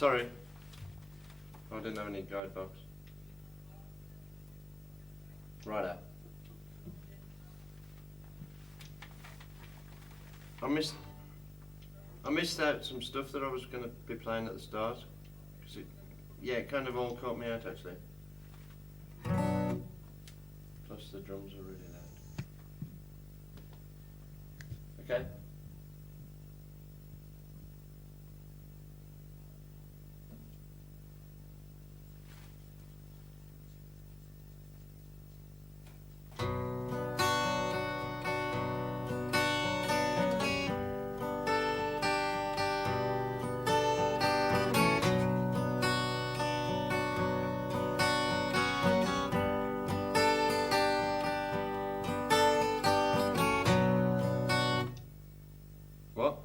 Sorry. I didn't have any guidebooks. Righto. I missed out some stuff that I was going to be playing at the start. Cause it kind of all caught me out actually. Plus the drums are really loud. Okay. What?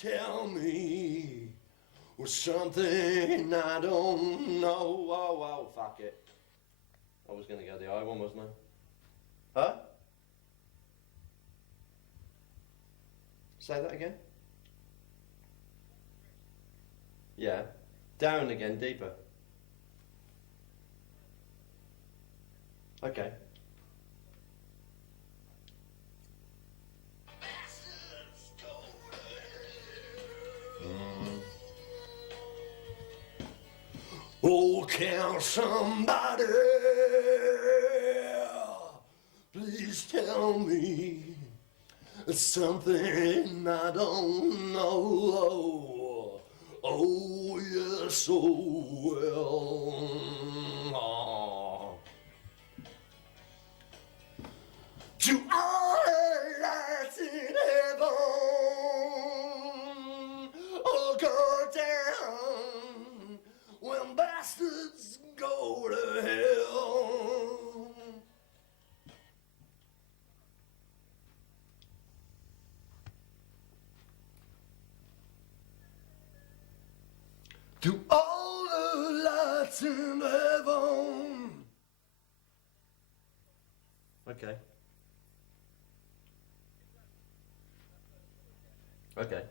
Tell me was something I don't know. Oh, fuck it. I was going to go the I one, wasn't I? Huh? Say that again? Yeah. Down again, deeper. Okay. Oh, can somebody please tell me something I don't know? Oh, yes, so well. To all that's in heaven, oh, go down when bastards go to hell. To all the lights in heaven. Okay. Okay.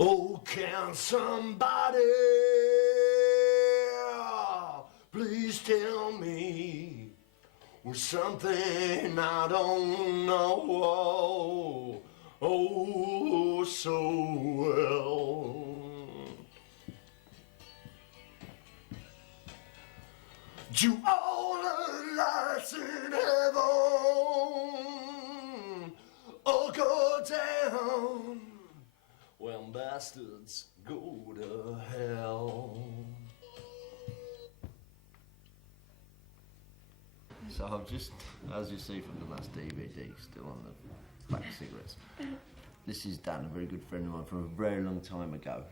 Oh, can somebody please tell me something I don't know? Oh, so well. To all the lights in heaven, all go down when bastards go to hell. So I've just, as you see from the last DVD, still on the back of cigarettes. This is Dan, a very good friend of mine from a very long time ago.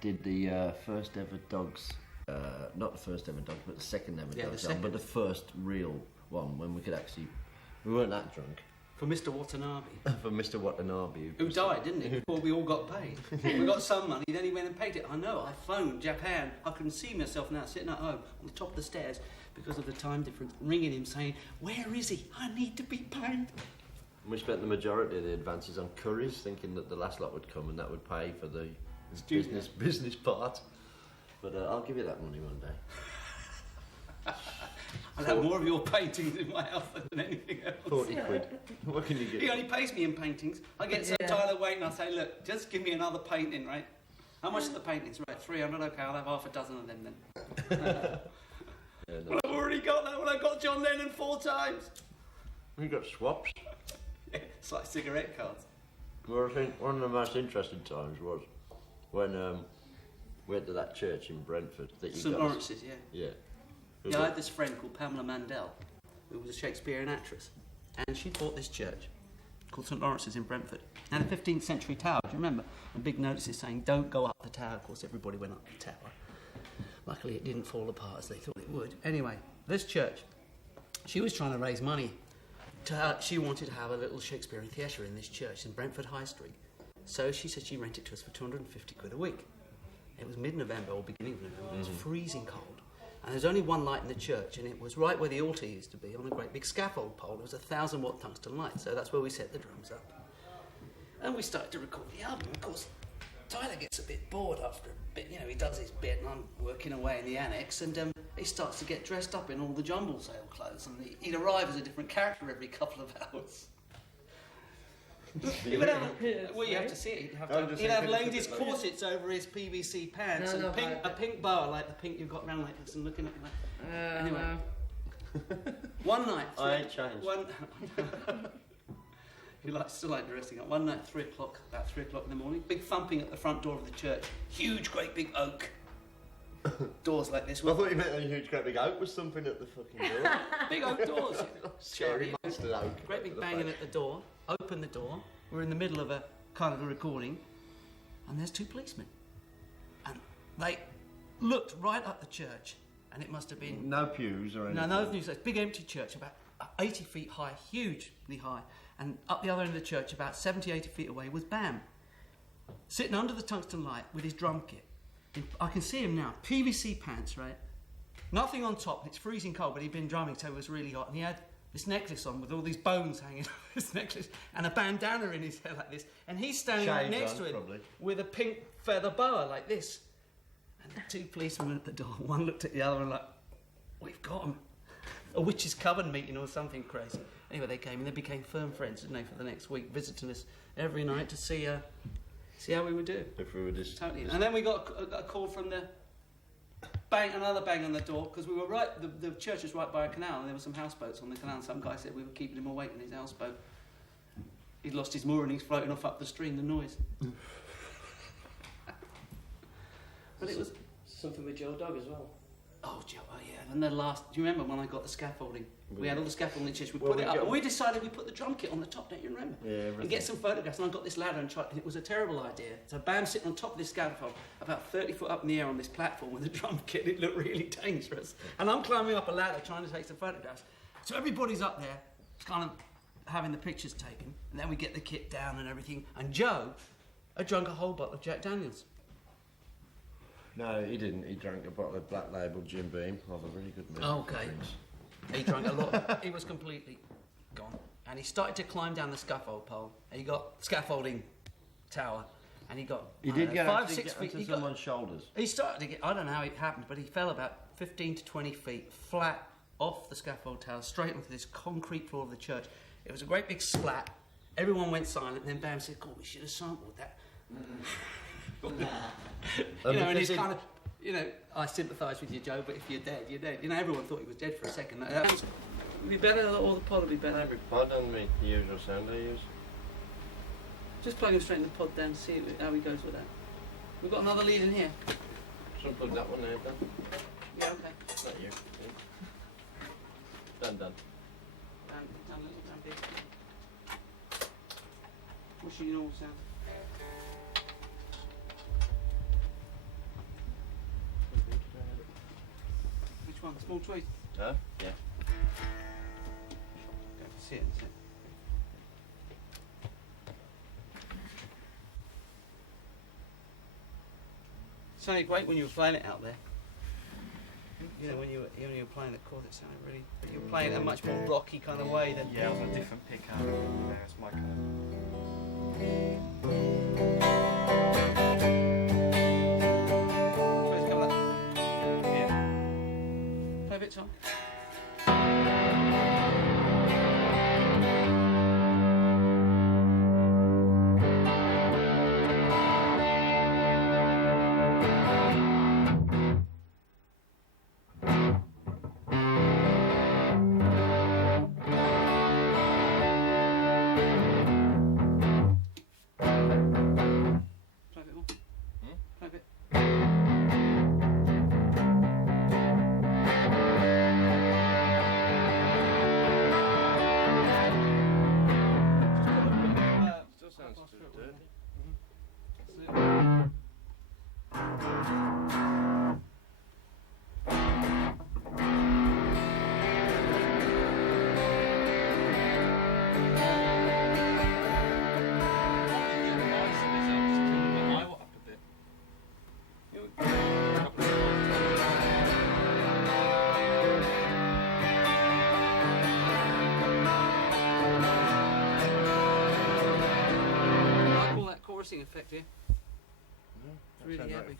Did the first ever Dogs, not the first ever Dogs, but the second ever Dogs album, but the first real one when we could actually, we weren't that drunk. For Mr. Watanabe. For Mr. Watanabe. Who died, didn't he? Before we all got paid. We got some money, then he went and paid it. I know, I phoned Japan. I can see myself now sitting at home on the top of the stairs because of the time difference, ringing him saying, "Where is he? I need to be paid." We spent the majority of the advances on curries, thinking that the last lot would come and that would pay for the business part. But I'll give you that money one day. I'll have more of your paintings in my house than anything else. 40 quid. What can you get? He only pays me in paintings. I get Sir Tyla waiting, I say, look, just give me another painting, right? How much are the paintings? Right, 300, okay, I'll have half a dozen of them then. Well, I've already got that when I got John Lennon 4 times. We got swaps. It's like cigarette cards. Well, I think one of the most interesting times was when we went to that church in Brentford that you St got. Lawrence's, yeah. Yeah. Yeah, I had this friend called Pamela Mandel, who was a Shakespearean actress, and she bought this church called St Lawrence's in Brentford. Now, the 15th century tower, do you remember? And big notices saying, "Don't go up the tower." Of course, everybody went up the tower. Luckily, it didn't fall apart as they thought it would. Anyway, this church, she was trying to raise money. She wanted to have a little Shakespearean theatre in this church in Brentford High Street. So she said she'd rent it to us for 250 quid a week. It was mid-November or beginning of November. It was freezing cold. And there's only one light in the church, and it was right where the altar used to be, on a great big scaffold pole. It was a 1,000-watt tungsten light, so that's where we set the drums up. And we started to record the album. Of course, Tyler gets a bit bored after a bit. You know, he does his bit, and I'm working away in the annex, and he starts to get dressed up in all the jumble sale clothes, and he'd arrive as a different character every couple of hours. He would have, well, you have to see it. He'd have ladies' corsets over his PVC pants and a pink boa like the pink you've got round like this and looking at me like. Anyway, one night. I ain't changed. You still like dressing up. One night, 3 o'clock, about 3 o'clock in the morning, big thumping at the front door of the church. Huge, great big oak. Doors like this. I thought you meant a huge, great big oak was something at the fucking door. Big oak doors. Scary monster oak. Great big banging at the door. Open the door. We're in the middle of a kind of a recording, and there's 2 policemen. And they looked right up the church, and it must have been... No pews or anything? No pews. It's a big empty church, about 80 feet high, hugely high. And up the other end of the church, about 70, 80 feet away, was Bam, sitting under the tungsten light with his drum kit. I can see him now, PVC pants, right? Nothing on top, it's freezing cold, but he'd been drumming, so it was really hot. And he had this necklace on with all these bones hanging off his necklace and a bandana in his hair like this. And he's standing right next to him with a pink feather boa like this. And the 2 policemen at the door, one looked at the other and like, "We've got him." A witch's coven meeting or something crazy. Anyway, they came and they became firm friends, didn't they, for the next week, visiting us every night to see how we would do. If we were just... Totally. And then we got a call from the... another bang on the door, because we were right, the church was right by a canal, and there were some houseboats on the canal, and some guy said we were keeping him awake in his houseboat. He'd lost his moor and he's floating off up the stream, the noise. But it was... Something with Joe Dog as well. Oh, Joe, yeah. And the last... Do you remember when I got the scaffolding? We had all the scaffolding in the church. We Well, put it we up. got- And we decided we'd put the drum kit on the top, don't you remember? Yeah, everything. And get some photographs. And I got this ladder and tried... It was a terrible idea. So Bam sitting on top of this scaffold, about 30 foot up in the air on this platform with a drum kit. It looked really dangerous. And I'm climbing up a ladder trying to take some photographs. So everybody's up there, kind of having the pictures taken. And then we get the kit down and everything. And Joe had drunk a whole bottle of Jack Daniels. No, he didn't. He drank a bottle of Black Label Jim Beam. Oh, a really good meal. Okay. He drank a lot. He was completely gone. And he started to climb down the scaffold pole. And he got scaffolding tower. And he got He did get 5, actually 6 get feet. onto someone's shoulders. He started to get, I don't know how it happened, but he fell about 15 to 20 feet flat off the scaffold tower, straight onto this concrete floor of the church. It was a great big splat. Everyone went silent. And then Bam said, "God, we should have sampled that." And he's kind of, I sympathise with you, Joe, but if you're dead, you're dead. Everyone thought he was dead for a second. That was, would be better, or the pod would be better. Every pod on me, the usual sound I use. Just plug him straight in the pod then, see how he goes with that. We've got another lead in here. Should plug that one out then. Yeah, okay. Not you. Done. Down little, down big. What's your normal sound? Which one? Small tweed? No? Yeah. Go see it. It sounded great when you were playing it out there. You know, when you were playing the chord, it sounded really. But you were playing it in a much more rocky kind of way than. Yeah, it was a different pick up. Yeah, it's my kind Where's it coming up? of. Yeah. Play a bit, Tom. Play a bit more. Play a bit. Still sounds too dirty. I call that chorusing effect here. It's really heavy.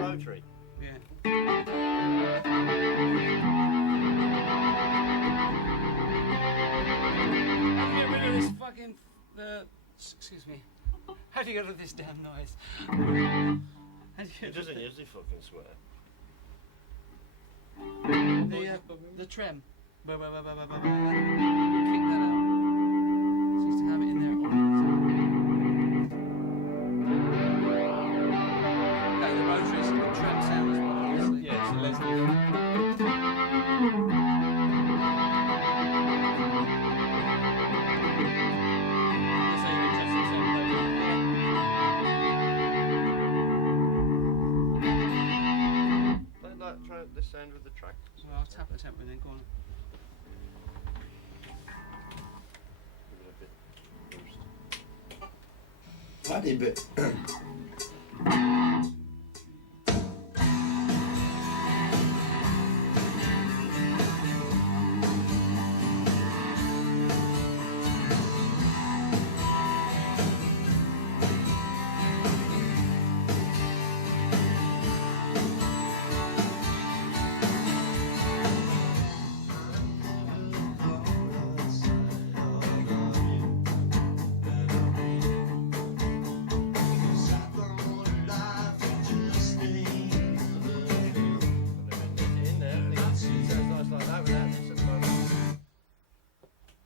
Rotary. Yeah. Get rid of this fucking. Excuse me. How do you get rid of this damn noise? How do you He get rid doesn't of usually fucking swear. the trem? Kick that out. Seems to have it in there all the time. Okay, the rotary is a trem sound as well, obviously. Yeah, it's a Leslie. So you can test the same thing. Like try the sound with the track. Well, I'll tap and then go on. Give it a bit boost. Bloody bit. In there, it sounds nice like that without this at the moment.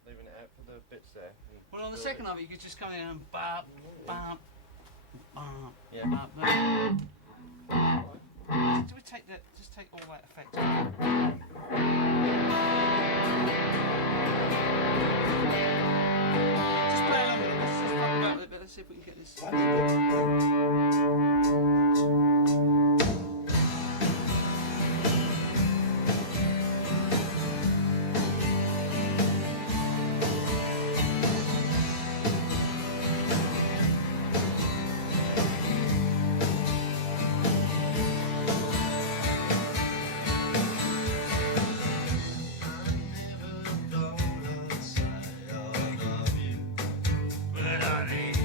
Leaving it out for the bits there. Well, on the second of it, you could just come in and bop, bop, bop, Yeah. bop, bop. Do we take that? Just take all that effect. Just play along with it. Let's just fuck about with it a bit. Let's see if we can get this. Bloody bit. But I need you.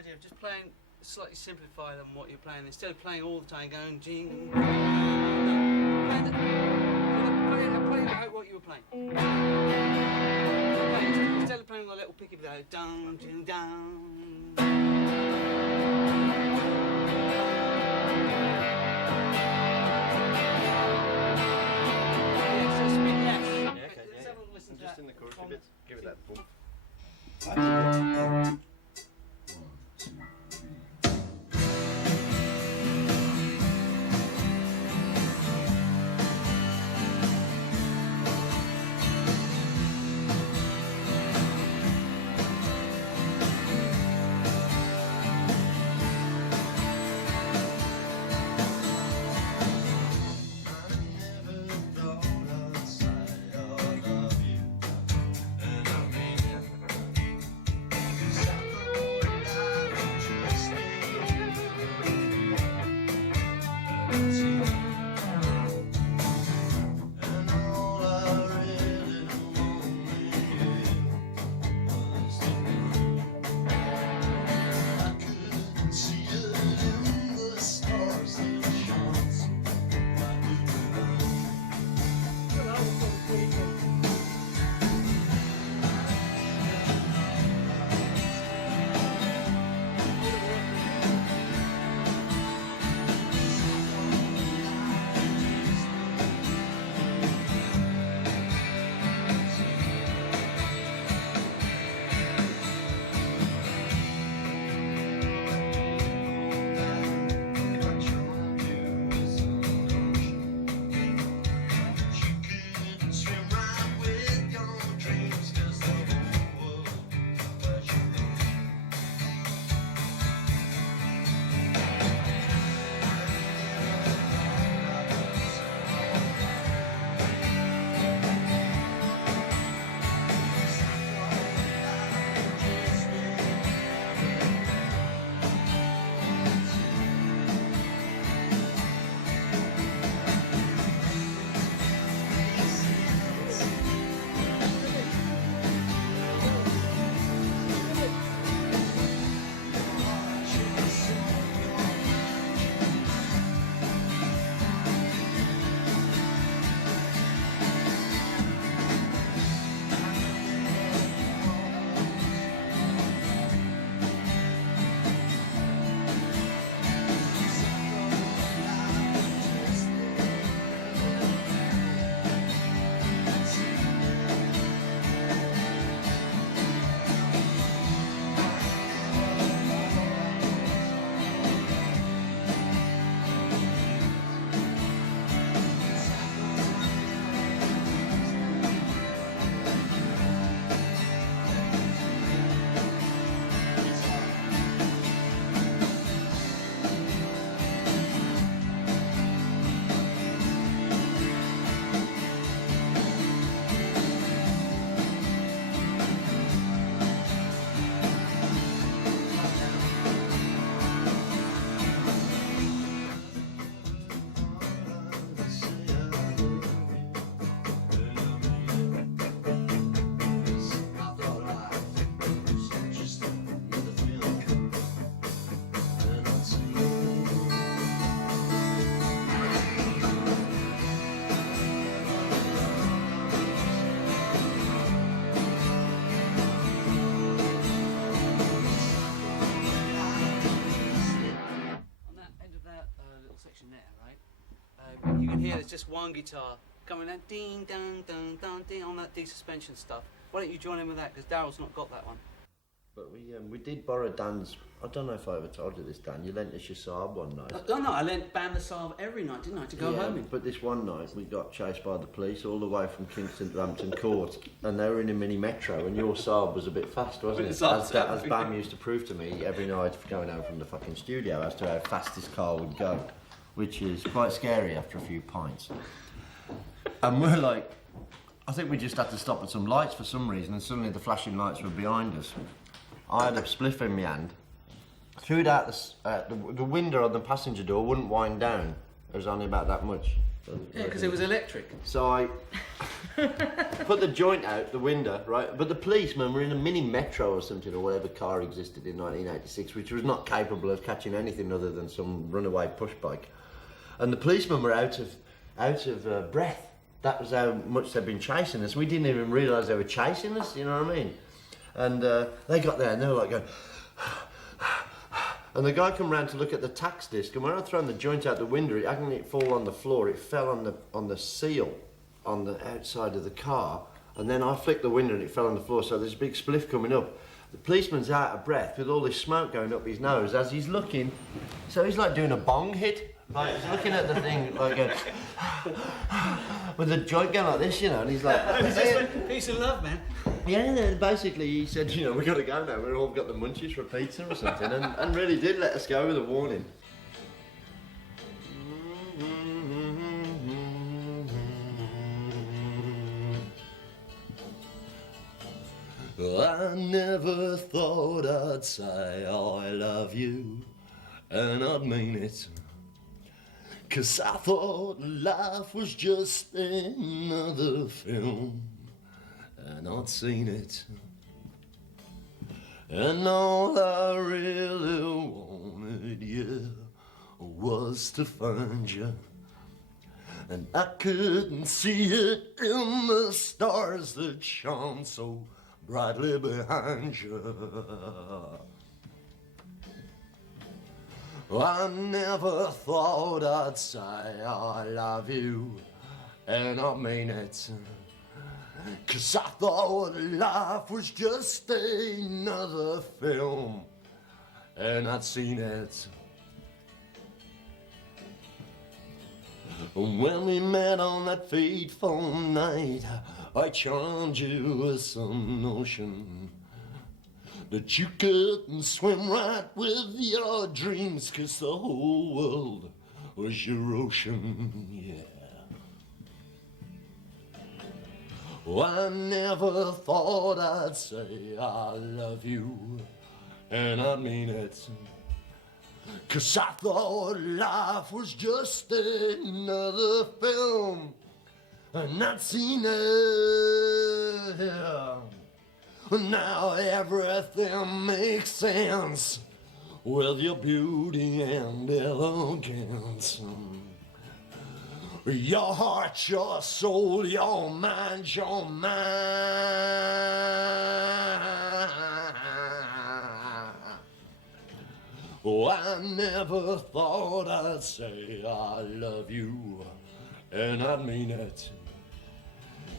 idea of just playing slightly simplified than what you're playing. Instead of playing all the time going jing. Play it out what you were playing. Instead of playing the little picky go down, ding, down. Just in the chorus a bit. Give it that boom. You can hear there's just one guitar coming down, ding, dang, dang, dang, ding, on that desuspension stuff. Why don't you join in with that? Because Daryl's not got that one. But we did borrow Dan's. I don't know if I ever told you this, Dan. You lent us your Saab one night. No, I lent Band the Saab every night, didn't I, to go home in? But this one night we got chased by the police all the way from Kingston to Hampton Court, and they were in a mini metro, and your Saab was a bit fast, wasn't it? As Bam used to prove to me every night going home from the fucking studio as to how fast his car would go, which is quite scary after a few pints. And we're like, I think we just had to stop at some lights for some reason, and suddenly the flashing lights were behind us. I had a spliff in my hand, threw it out the window on the passenger door wouldn't wind down. It was only about that much. Yeah, because it was electric. So I put the joint out the window, right? But the policemen were in a mini Metro or something, or whatever car existed in 1986, which was not capable of catching anything other than some runaway push bike. And the policemen were out of breath. That was how much they'd been chasing us. We didn't even realise they were chasing us, you know what I mean? And they got there and they were like going... And the guy come round to look at the tax disc, and when I thrown the joint out the window, it didn't fall on the floor, it fell on the seal on the outside of the car, and then I flicked the window and it fell on the floor, so there's a big spliff coming up. The policeman's out of breath with all this smoke going up his nose as he's looking, so he's like doing a bong hit, like he's looking at the thing like with the joint going like this, you know, and he's like... It's just like a piece of love, man. Yeah, basically he said, you know, we've got to go now, we've all got the munchies for pizza or something, and really did let us go with a warning. I never thought I'd say I love you, and I'd mean it, 'cause I thought life was just another film, and I'd seen it, and all I really wanted, yeah, was to find you, and I couldn't see it in the stars that shone so brightly behind you. I never thought I'd say I love you, and I mean it, 'cause I thought life was just another film, and I'd seen it. When we met on that fateful night, I charmed you with some notion that you couldn't swim right with your dreams, 'cause the whole world was your ocean, yeah. Oh, I never thought I'd say I love you, and I mean it, 'cause I thought life was just another film, and I'd seen it. Now everything makes sense with your beauty and elegance. Your heart, your soul, your mind, your mind. Oh, I never thought I'd say I love you, and I mean it,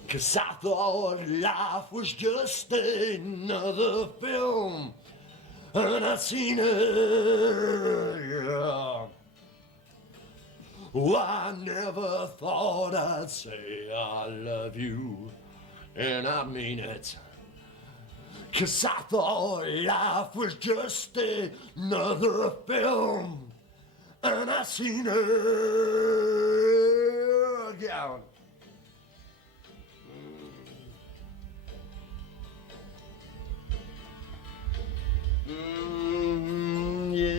'cause I thought life was just another film, and I'd seen it, yeah. Oh, I never thought I'd say I love you, and I mean it, 'cause I thought life was just another film, and I seen it, yeah. Yeah.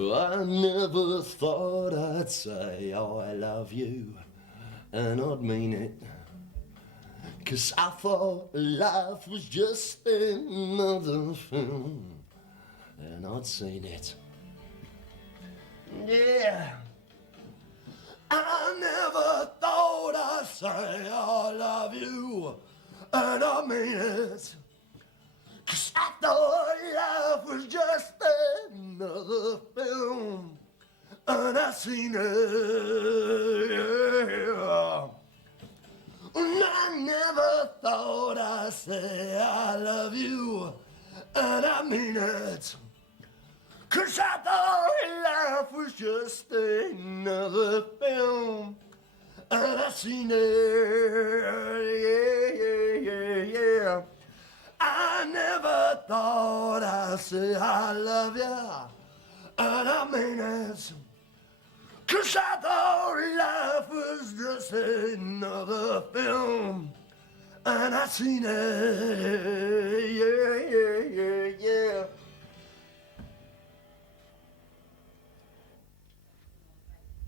I never thought I'd say, oh, I love you, and I'd mean it, 'cause I thought life was just another film, and I'd seen it. Yeah. I never thought I'd say I love you, and I mean it, 'cause I thought life was just another film, and I seen it, yeah. And I never thought I'd say I love you, and I mean it, 'cause I thought life was just another film, and I seen it, yeah. I never thought I'd say I love you, and I mean it, 'cause I thought life was just another film, and I seen it, yeah.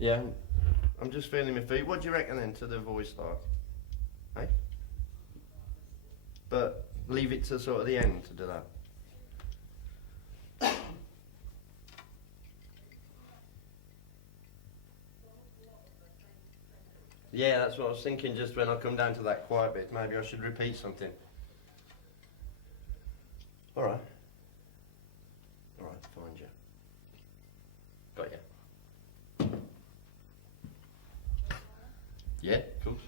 Yeah. I'm just feeling my feet. What do you reckon then to the voice start? Hey? But leave it to sort of the end to do that. Yeah, that's what I was thinking just when I come down to that quiet bit. Maybe I should repeat something. Alright. Alright, find you. Got you. Yeah, of course.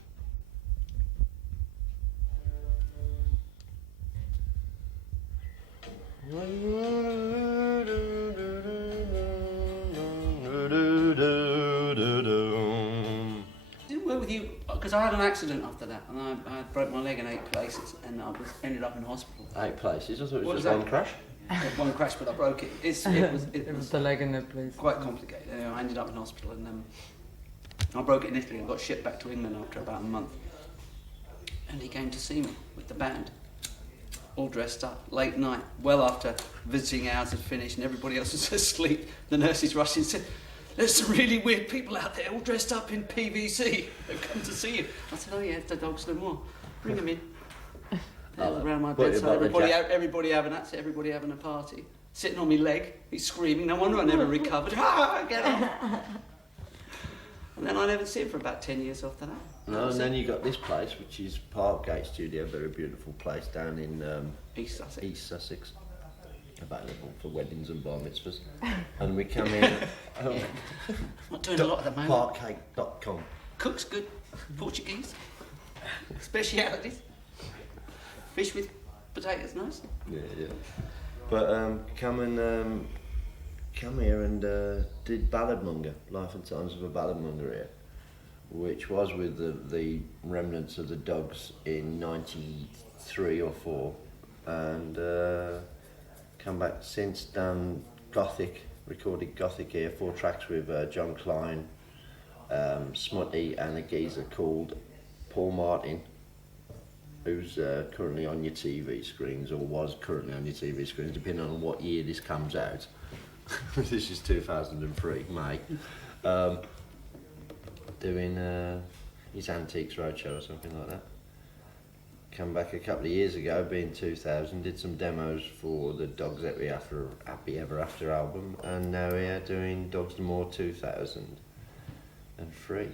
Didn't work with you because I had an accident after that, and I broke my leg in 8 places, and I ended up in hospital. 8 places. I thought it What was was just that? one crash. One crash, but I broke it. It It was was the leg in the place. quite complicated. I ended up in hospital, and I broke it in Italy and got shipped back to England after about a month. And he came to see me with the band, all dressed up, late night, well after visiting hours had finished and everybody else was asleep. The nurses rushed in and said, "There's some really weird people out there all dressed up in PVC. They've come to see you." I said, "Oh yeah, it's the dogs no more. Bring them in." They was around my Put bed, your so butler everybody having a party. Sitting on my leg, he's screaming. No wonder I never recovered. Ah, get off! And then I never see him for about 10 years after that. No, and then you got this place, which is Parkgate Studio, very beautiful place down in East Sussex. East Sussex, available for weddings and bar mitzvahs. And we come in Not doing a lot at the moment. parkcake.com. Cooks good. Portuguese. Specialities. Fish with potatoes, nice. Yeah, yeah. But come here and did Balladmonger, Life and Times of a Balladmonger here, which was with the remnants of the Dogs in '93 or '4, and come back since, done Gothic, recorded Gothic here, 4 tracks with John Klein, Smutty, and a geezer called Paul Martin, who's currently on your TV screens, or was currently on your TV screens, depending on what year this comes out. This is 2003, May. Doing his Antiques Roadshow or something like that. Come back a couple of years ago, being 2000, did some demos for the Dogs Happy Ever After album, and now we are doing Dogs No More 2003.